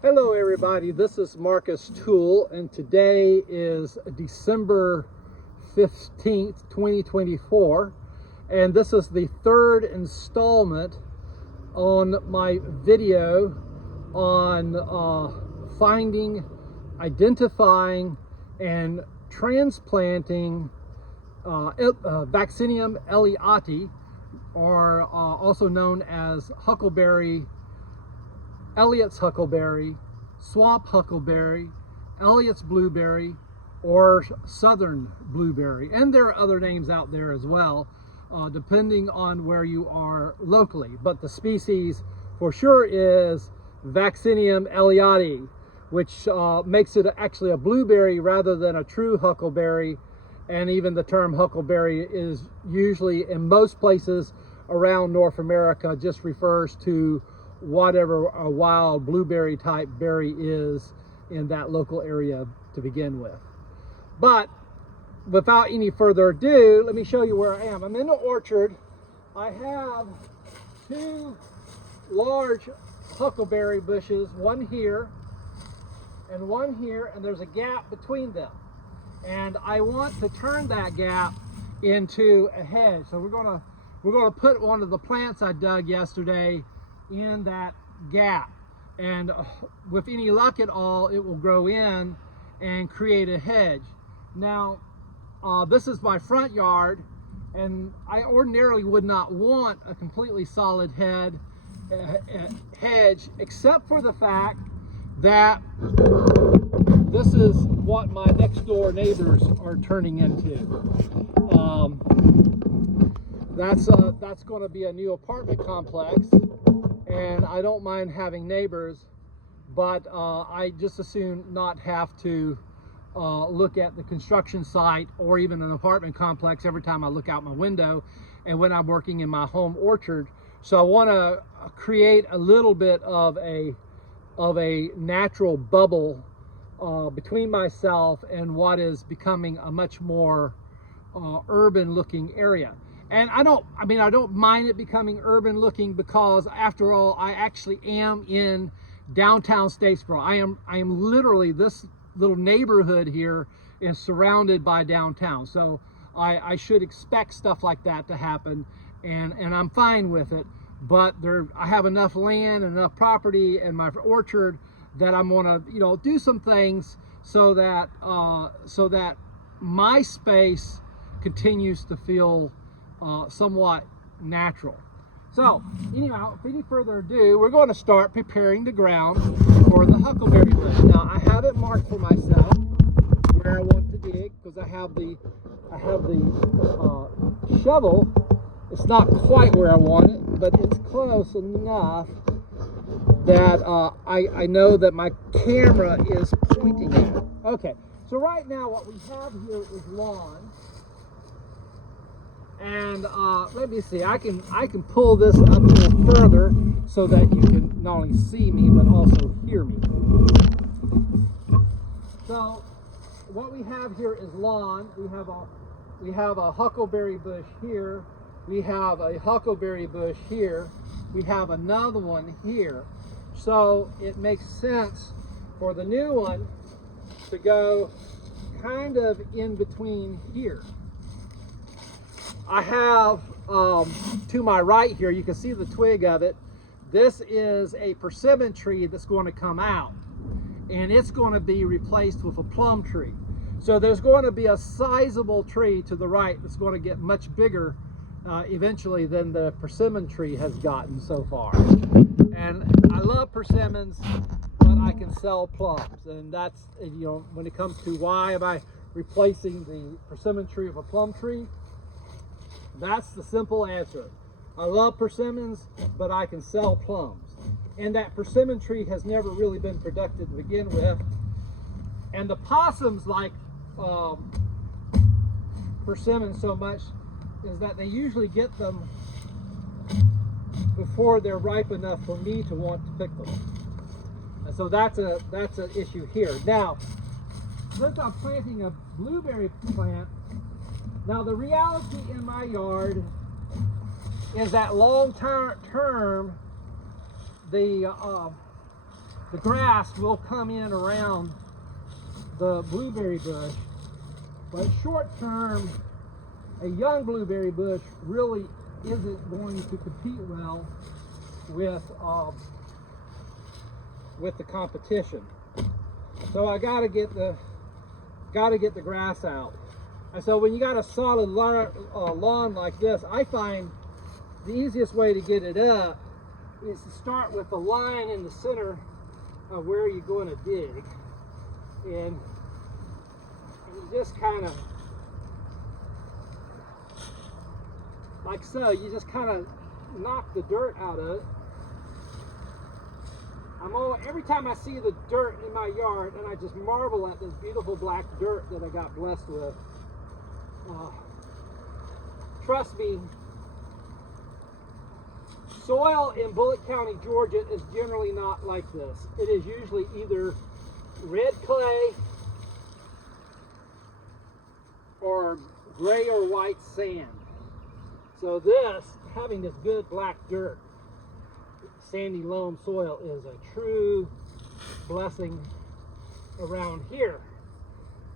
Hello everybody, this is Marcus Toole and today is December 15th, 2024, and this is the third installment on my video on finding, identifying, and transplanting Vaccinium Elliottii, or also known as Huckleberry, Elliot's Huckleberry, Swamp Huckleberry, Elliot's Blueberry, or Southern Blueberry. And there are other names out there as well, depending on where you are locally. But the species for sure is Vaccinium Elliottii, which makes it actually a blueberry rather than a true huckleberry. And even the term huckleberry is usually, in most places around North America, just refers to whatever a wild blueberry type berry is in that local area to begin with. But without any further ado, let me show you where I am. I'm in the orchard. I have two large huckleberry bushes, one here and one here, and there's a gap between them. And I want to turn that gap into a hedge. So we're gonna put one of the plants I dug yesterday in that gap, and with any luck at all, it will grow in and create a hedge. Now, this is my front yard, and I ordinarily would not want a completely solid hedge, except for the fact that this is what my next door neighbors are turning into. That's going to be a new apartment complex, and I don't mind having neighbors, but I just as soon not have to look at the construction site or even an apartment complex every time I look out my window and when I'm working in my home orchard. So I want to create a little bit of a natural bubble between myself and what is becoming a much more urban looking area. And I don't mind it becoming urban looking, because after all, I actually am in downtown Statesboro. I am literally, this little neighborhood here is surrounded by downtown. So I should expect stuff like that to happen, and I'm fine with it. But I have enough land and enough property in my orchard that I'm gonna, do some things so that my space continues to feel somewhat natural. So anyhow, without any further ado, we're going to start preparing the ground for the huckleberry bush. Now I have it marked for myself where I want to dig, because I have the shovel. It's not quite where I want it, but it's close enough that I know that my camera is pointing at it. Okay, so right now what we have here is lawn. And let me see, I can pull this up a little further so that you can not only see me but also hear me. So what we have here is lawn. We have a huckleberry bush here. We have a huckleberry bush here. We have another one here. So it makes sense for the new one to go kind of in between here. I have, to my right here, you can see the twig of it. This is a persimmon tree that's going to come out, and it's going to be replaced with a plum tree. So there's going to be a sizable tree to the right that's going to get much bigger eventually than the persimmon tree has gotten so far. And I love persimmons, but I can sell plums, and that's, when it comes to why am I replacing the persimmon tree with a plum tree, that's the simple answer. I love persimmons, but I can sell plums. And that persimmon tree has never really been productive to begin with. And the possums like persimmons so much is that they usually get them before they're ripe enough for me to want to pick them. And so that's an issue here. Now, since I'm planting a blueberry plant, now the reality in my yard is that long term, the the grass will come in around the blueberry bush, but short term, a young blueberry bush really isn't going to compete well with the competition. So I gotta get the grass out. And so when you got a solid lawn like this, I find the easiest way to get it up is to start with a line in the center of where you're going to dig, and you just kind of, like so, you just kind of knock the dirt out of it. Every time I see the dirt in my yard, and I just marvel at this beautiful black dirt that I got blessed with. Trust me, soil in Bullitt County, Georgia is generally not like this. It is usually either red clay or gray or white sand. So having this good black dirt, sandy loam soil, is a true blessing around here,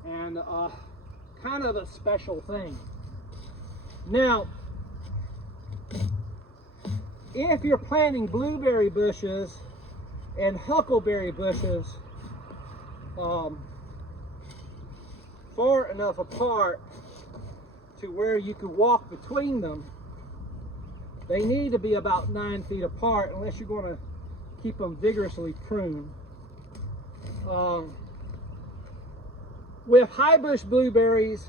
and kind of a special thing. Now, if you're planting blueberry bushes and huckleberry bushes far enough apart to where you could walk between them, they need to be about 9 feet apart unless you're going to keep them vigorously pruned. With high bush blueberries,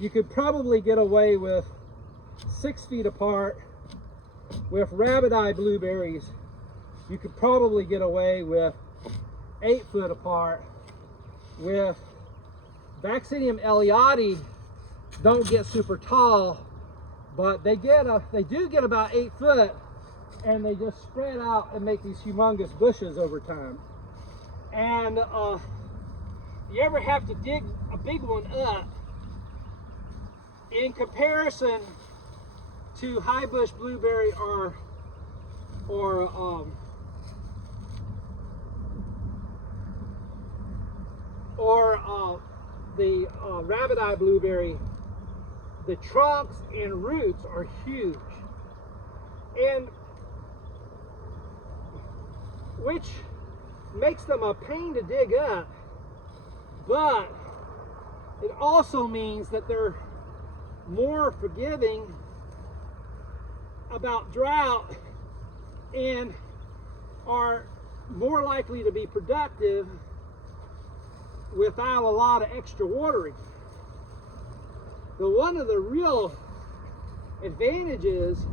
you could probably get away with 6 feet apart. With rabbit eye blueberries, you could probably get away with 8 foot apart. With Vaccinium Elliotti, don't get super tall, but they do get about 8 foot, and they just spread out and make these humongous bushes over time. And you ever have to dig a big one up, in comparison to high bush blueberry or the rabbit eye blueberry, the trunks and roots are huge, and which makes them a pain to dig up, but it also means that they're more forgiving about drought and are more likely to be productive without a lot of extra watering. But one of the real advantages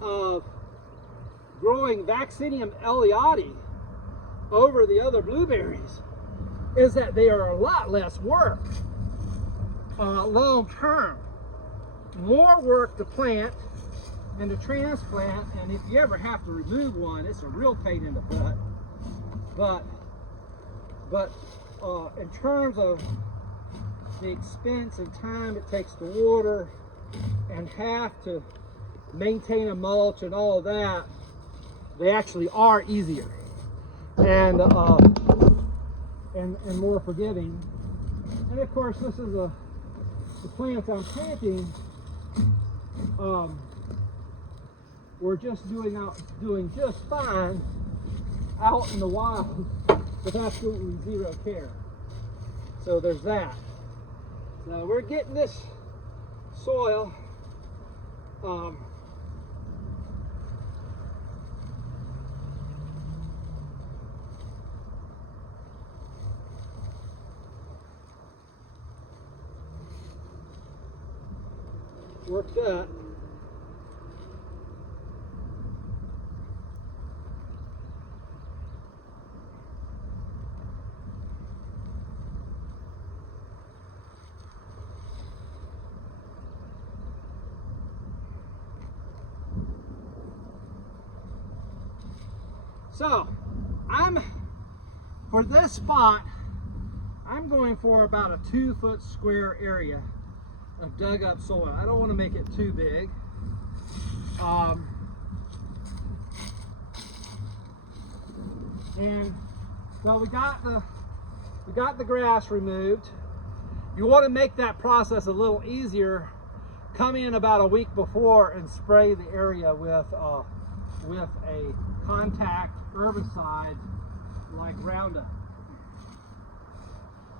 of growing Vaccinium Elliotti over the other blueberries is that they are a lot less work long term. More work to plant and to transplant, and if you ever have to remove one, it's a real pain in the butt. But in terms of the expense and time it takes to water and have to maintain a mulch and all of that, they actually are easier and more forgiving. And of course, this is the plants I'm planting. We're just doing just fine out in the wild with absolutely zero care. So there's that. Now we're getting this soil worked up. So for this spot, I'm going for about a 2 foot square area of dug up soil. I don't want to make it too big. And so we got the grass removed. You want to make that process a little easier. Come in about a week before and spray the area with a contact herbicide like Roundup.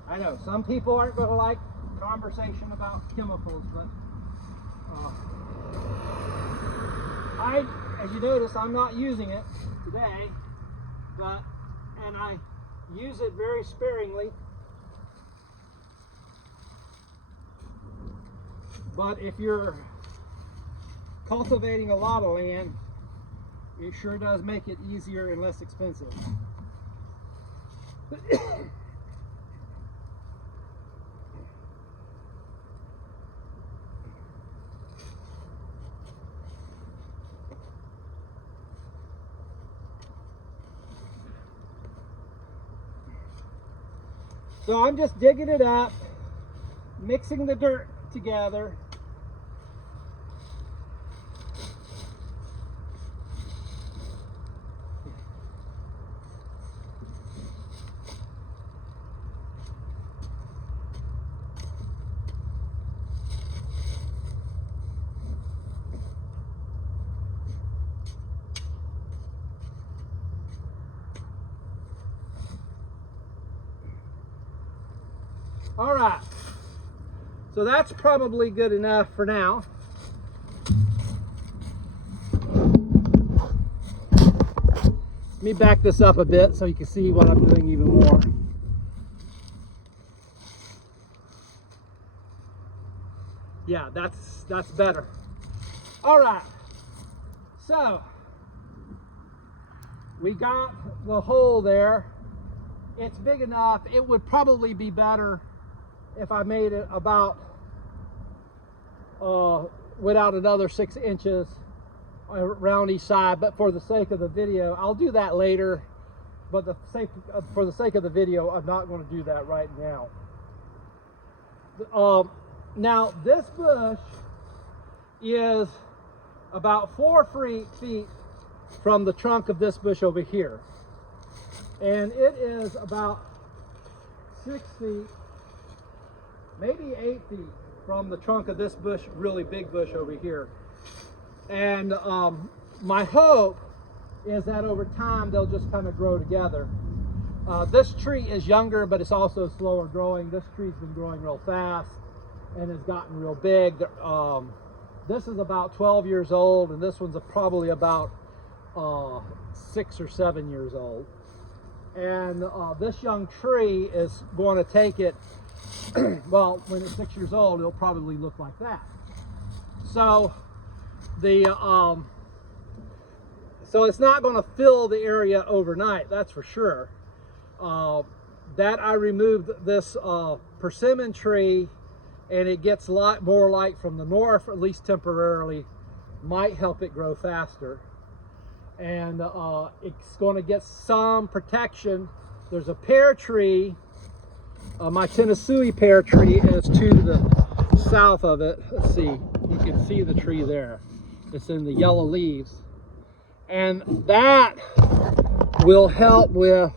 I know some people aren't going to like conversation about chemicals, but as you notice, I'm not using it today, and I use it very sparingly. But if you're cultivating a lot of land, it sure does make it easier and less expensive. So I'm just digging it up, mixing the dirt together. All right, so that's probably good enough for now. Let me back this up a bit so you can see what I'm doing even more. Yeah, that's better. All right, so we got the hole there. It's big enough. It would probably be better if I made it about without another 6 inches around each side, but for the sake of the video, I'll do that later. But for the sake of the video, I'm not going to do that right now. Now this bush is about 4 feet from the trunk of this bush over here, and it is about 6 feet, maybe 8 feet from the trunk of this bush, really big bush over here. And my hope is that over time they'll just kind of grow together. This tree is younger, but it's also slower growing. This tree's been growing real fast and has gotten real big. This is about 12 years old, and this one's probably about 6 or 7 years old. And this young tree is going to take it, well, when it's 6 years old, it'll probably look like that. So so it's not going to fill the area overnight, that's for sure. That I removed this persimmon tree, and it gets a lot more light from the north, at least temporarily, might help it grow faster. And it's going to get some protection. There's a pear tree, my Tennessee pear tree is to the south of it. Let's see, you can see the tree there. It's in the yellow leaves, and that will help with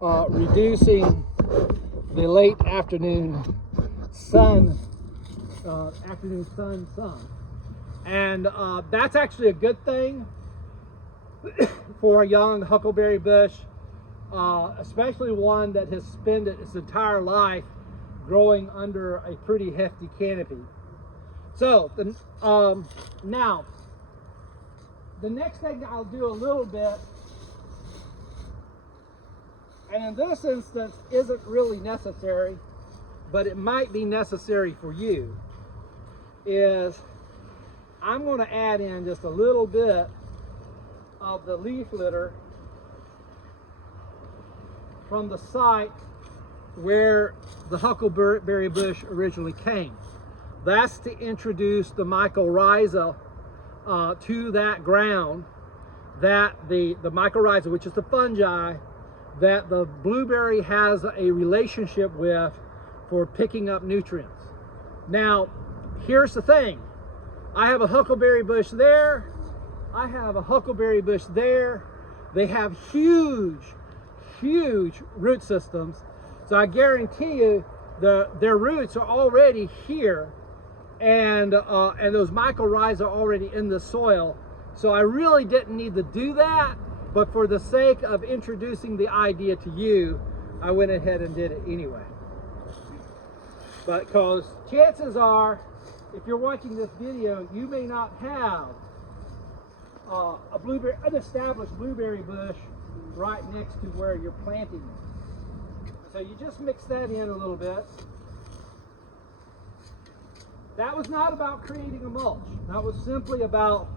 reducing the late afternoon sun, and that's actually a good thing for a young huckleberry bush, especially one that has spent its entire life growing under a pretty hefty canopy. So now the next thing I'll do a little bit, and in this instance isn't really necessary, but it might be necessary for you, is I'm going to add in just a little bit of the leaf litter from the site where the huckleberry bush originally came. That's to introduce the mycorrhiza to that ground, that the mycorrhiza, which is the fungi that the blueberry has a relationship with for picking up nutrients. Now, here's the thing. I have a huckleberry bush there. I have a huckleberry bush there. They have huge, huge root systems. So I guarantee you their roots are already here, and those mycorrhizae are already in the soil. So I really didn't need to do that, but for the sake of introducing the idea to you, I went ahead and did it anyway. But because chances are, if you're watching this video, you may not have an established blueberry bush right next to where you're planting it. So you just mix that in a little bit. That was not about creating a mulch. That was simply about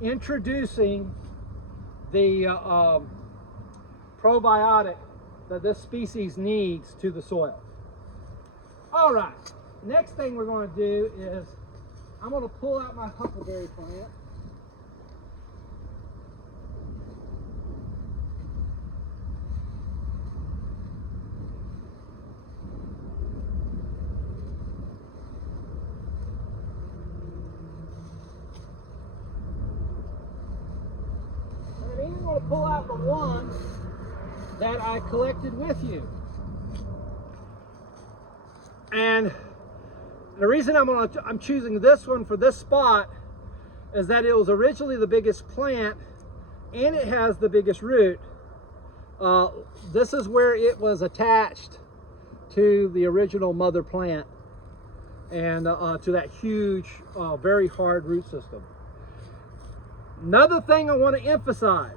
introducing the probiotic that this species needs to the soil. All right, next thing we're going to do is I'm going to pull out my huckleberry plant. And I'm even going to pull out the one that I collected with you. And the reason I'm choosing this one for this spot is that it was originally the biggest plant and it has the biggest root. This is where it was attached to the original mother plant and to that huge, very hard root system. Another thing I want to emphasize: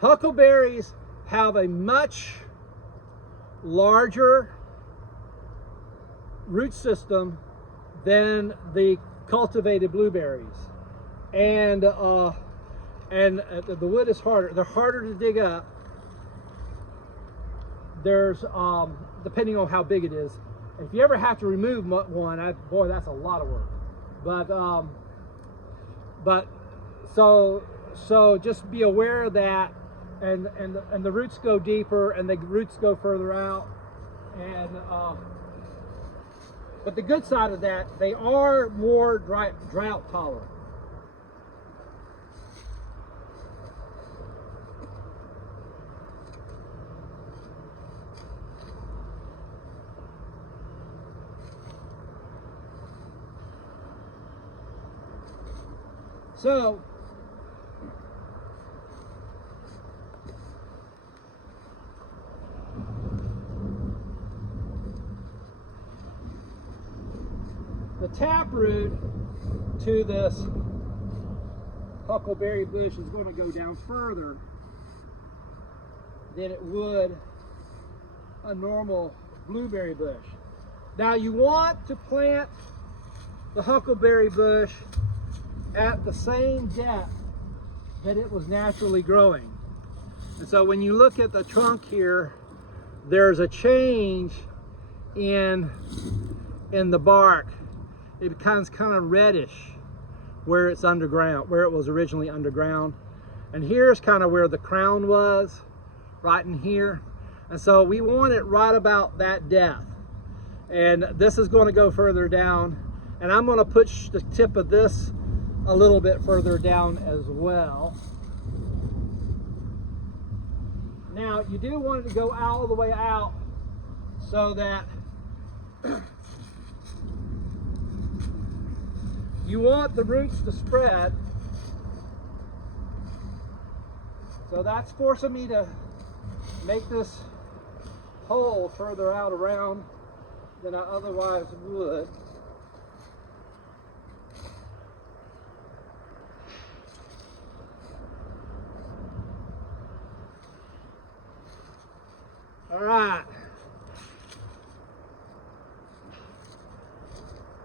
huckleberries have a much larger root system than the cultivated blueberries, and the wood is harder. They're harder to dig up. There's depending on how big it is. If you ever have to remove one, boy, that's a lot of work. But so just be aware of that. And the roots go deeper and the roots go further out, and but the good side of that, they are more drought tolerant. So the taproot to this huckleberry bush is going to go down further than it would a normal blueberry bush. Now you want to plant the huckleberry bush at the same depth that it was naturally growing. And so when you look at the trunk here, there's a change in the bark. It becomes kind of reddish where it's underground, where it was originally underground. And here's kind of where the crown was, right in here. And so we want it right about that depth. And this is going to go further down. And I'm going to push the tip of this a little bit further down as well. Now you do want it to go all the way out so that you want the roots to spread. So that's forcing me to make this hole further out around than I otherwise would. All right.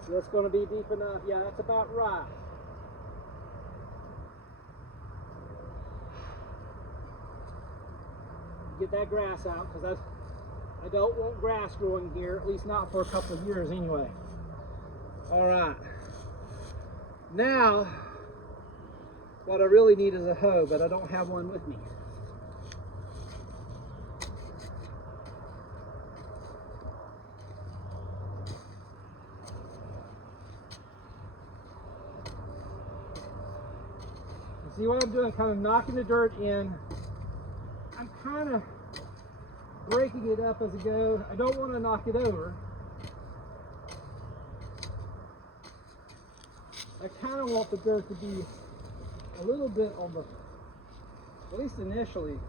So that's going to be deep enough. Yeah, that's about right. Get that grass out, because I don't want grass growing here, at least not for a couple of years anyway. All right. Now, what I really need is a hoe, but I don't have one with me. See what I'm doing? Kind of knocking the dirt in. I'm kind of breaking it up as I go. I don't want to knock it over. I kind of want the dirt to be a little bit on the, at least initially,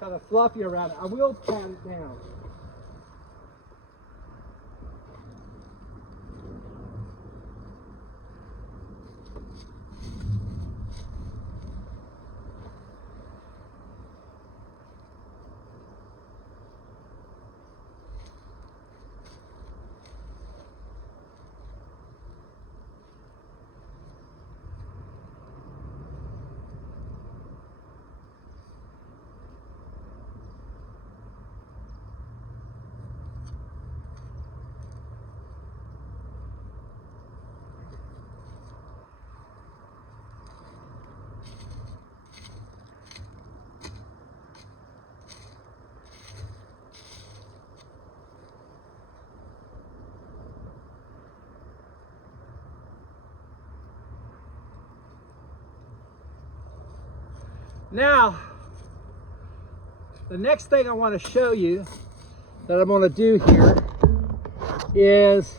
kind of fluffy around it. I will pat it down. Now, the next thing I want to show you that I'm going to do here is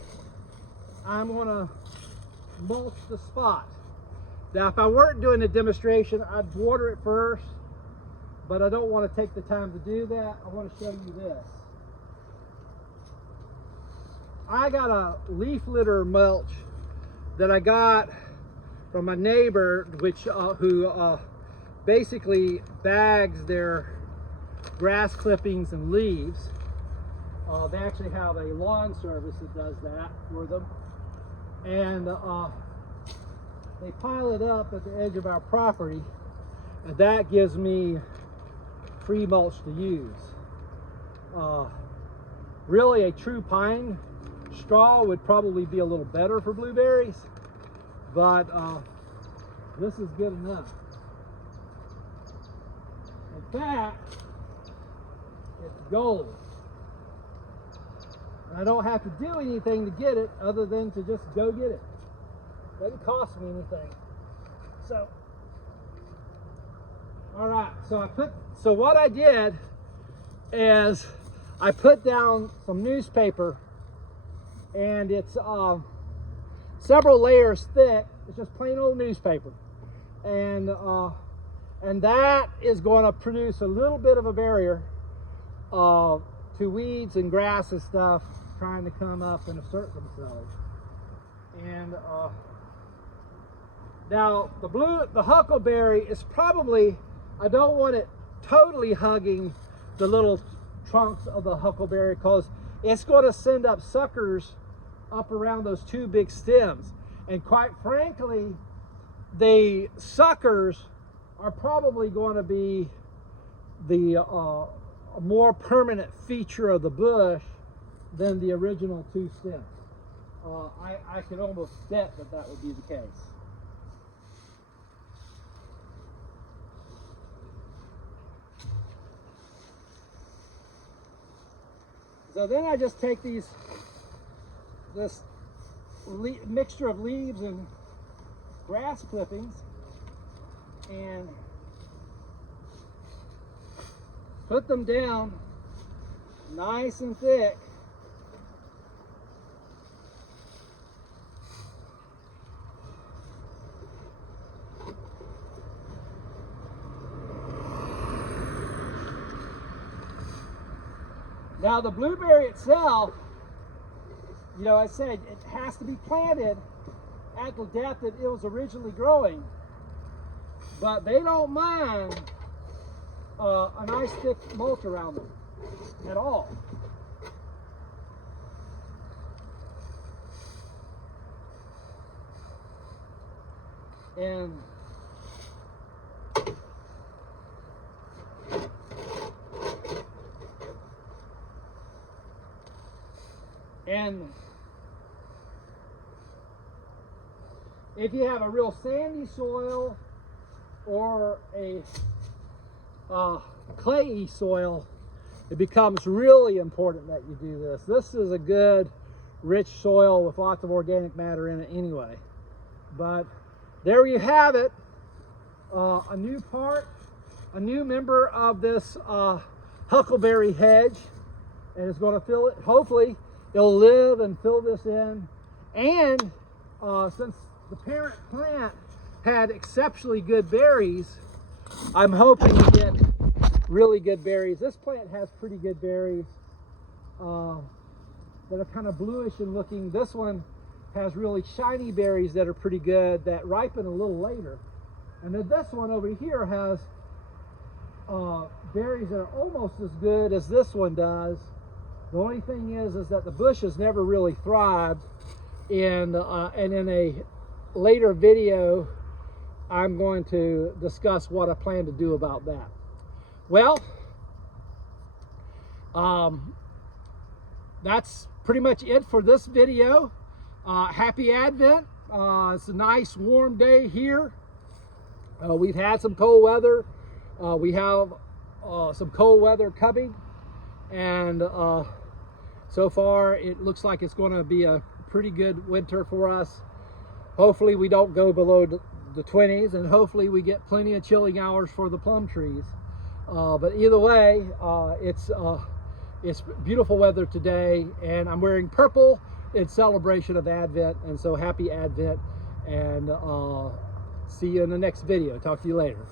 I'm going to mulch the spot. Now, if I weren't doing a demonstration, I'd water it first, but I don't want to take the time to do that. I want to show you this. I got a leaf litter mulch that I got from a neighbor, who basically bags their grass clippings and leaves. They actually have a lawn service that does that for them. And they pile it up at the edge of our property, and that gives me free mulch to use. Really, a true pine straw would probably be a little better for blueberries, but this is good enough. In fact, it's gold. And I don't have to do anything to get it other than to just go get it. Doesn't cost me anything. So, all right. So what I did is I put down some newspaper, and it's several layers thick. It's just plain old newspaper, and that is going to produce a little bit of a barrier to weeds and grass and stuff trying to come up and assert themselves. And now the huckleberry is probably, I don't want it totally hugging the little trunks of the huckleberry, because it's going to send up suckers up around those two big stems. And quite frankly, the suckers are probably going to be the a more permanent feature of the bush than the original two stems. I can almost bet that that would be the case. So then I just take this mixture of leaves and grass clippings and put them down nice and thick. Now the blueberry itself, you know, I said it has to be planted at the depth that it was originally growing, but they don't mind a nice thick mulch around them at all. And if you have a real sandy soil or a clayey soil, it becomes really important that you do this. This is a good, rich soil with lots of organic matter in it anyway. But there you have it. A new part, a new member of this huckleberry hedge, and it's going to fill it. Hopefully it'll live and fill this in. And since the parent plant had exceptionally good berries, I'm hoping to get really good berries. This plant has pretty good berries that are kind of bluish in looking. This one has really shiny berries that are pretty good, that ripen a little later. And then this one over here has berries that are almost as good as this one does. The only thing is that the bush has never really thrived. And in a later video, I'm going to discuss what I plan to do about that. Well, that's pretty much it for this video. Happy Advent. It's a nice warm day here. We've had some cold weather. We have some cold weather coming, and so far it looks like it's going to be a pretty good winter for us. Hopefully we don't go below the 20s, and hopefully we get plenty of chilling hours for the plum trees. But either way, it's beautiful weather today, and I'm wearing purple in celebration of Advent, and so happy Advent, and see you in the next video. Talk to you later.